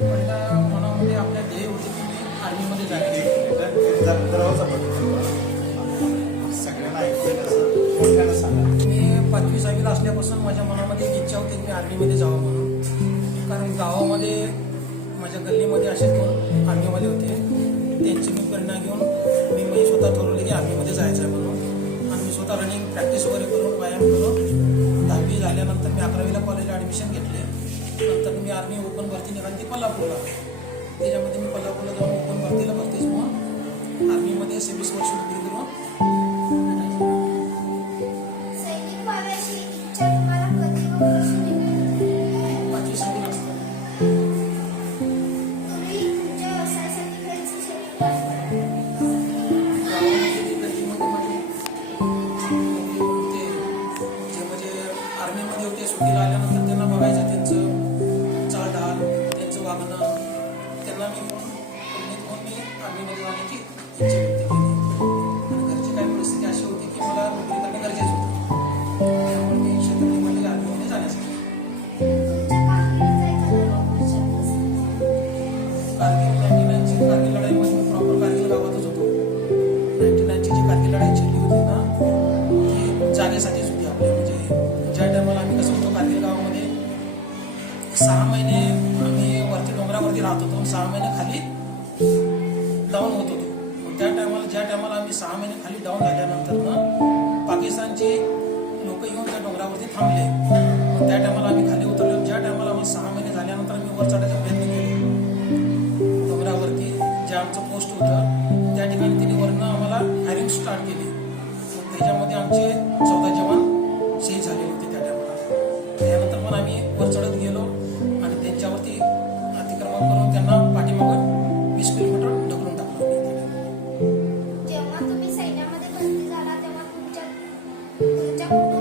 पहिला मनामध्ये आपल्या ध्येय होते की मी आर्मीमध्ये जायचे सगळ्यांना असं सांगा मी पाचवी सहावीला असल्यापासून माझ्या मनामध्ये एक इच्छा होती की मी आर्मीमध्ये जावं म्हणून कारण गावामध्ये माझ्या गल्लीमध्ये असे दोन आर्मीमध्ये होते त्यांची मी प्रेरणा घेऊन मी मी स्वतः ठरवले की आर्मीमध्ये जायचं आहे म्हणून आम्ही स्वतः रनिंग प्रॅक्टिस वगैरे करून व्यायाम करून दहावी झाल्यानंतर मी अकरावीला कॉलेजला ॲडमिशन घेतले. नंतर मी आर्मी ओपन भरती निघाली ती कोल्हापूरला. त्याच्यामध्ये मी कोल्हापूरला जाऊन ओपन भरतीला भरतीच मग. आर्मीमध्ये सव्वीस वर्ष नोकरी करून राहत होतो सहा महिने खाली डाऊन होत होतो त्या टायमाला ज्या टायमाला आम्ही सहा महिने खाली डाऊन झाल्यानंतर ना पाकिस्तानचे लोक येऊन त्या डोंगरावरती थांबले. त्या टायमाला आम्ही खाली उतरलो. ज्या टायमाला आम्हाला सहा महिने झाल्यानंतर आम्ही वर चढायचा प्रयत्न केला. डोंगरावरती जे आमचं पोस्ट होतं त्या ठिकाणी तिने वरनं आम्हाला फायरिंग स्टार्ट केली. त्याच्यामध्ये आमचे 진짜 궁금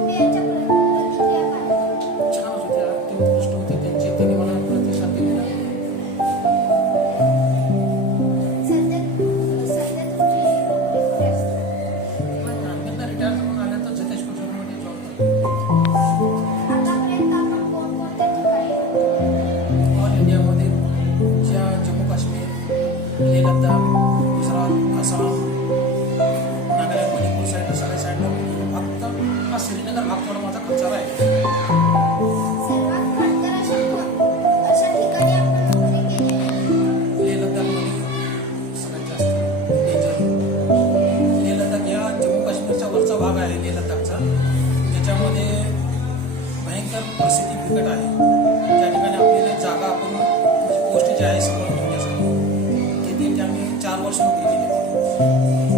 म्हणजे पोस्ट जे आहे सांभाळून ठेवण्यासाठी तिथे ते आम्ही चार वर्ष नोकरी केली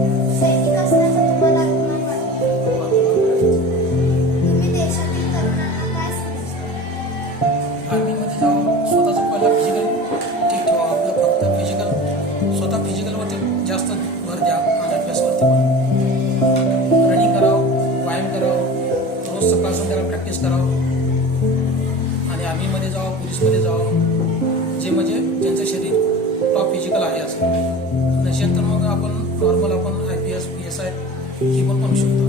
आर्मीमध्ये जावं स्वतःचं पहिलं फिजिकल ठीक ठेवा आपलं फक्त फिजिकल स्वतः फिजिकलवरती जास्त भर द्या आणि अभ्यासावरती पण. रनिंग करावं व्यायाम करावं रोज सकाळ संध्याकाळ प्रॅक्टिस करावं. आणि आर्मीमध्ये जावं पोलीसमध्ये जावं जे म्हणजे ज्यांचं शरीर टॉप फिजिकल आहे असं. नसेल तर मग आपण नॉर्मल आपण I P S P S I ही पण म्हणू शकतो.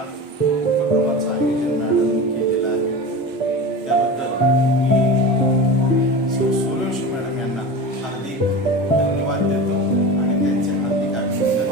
उपक्रमाचं आयोजन मॅडम केलेलं आहे त्याबद्दल मी सूर्यवंशी मॅडम यांना हार्दिक धन्यवाद देतो आणि त्यांचे हार्दिक अभिनंदन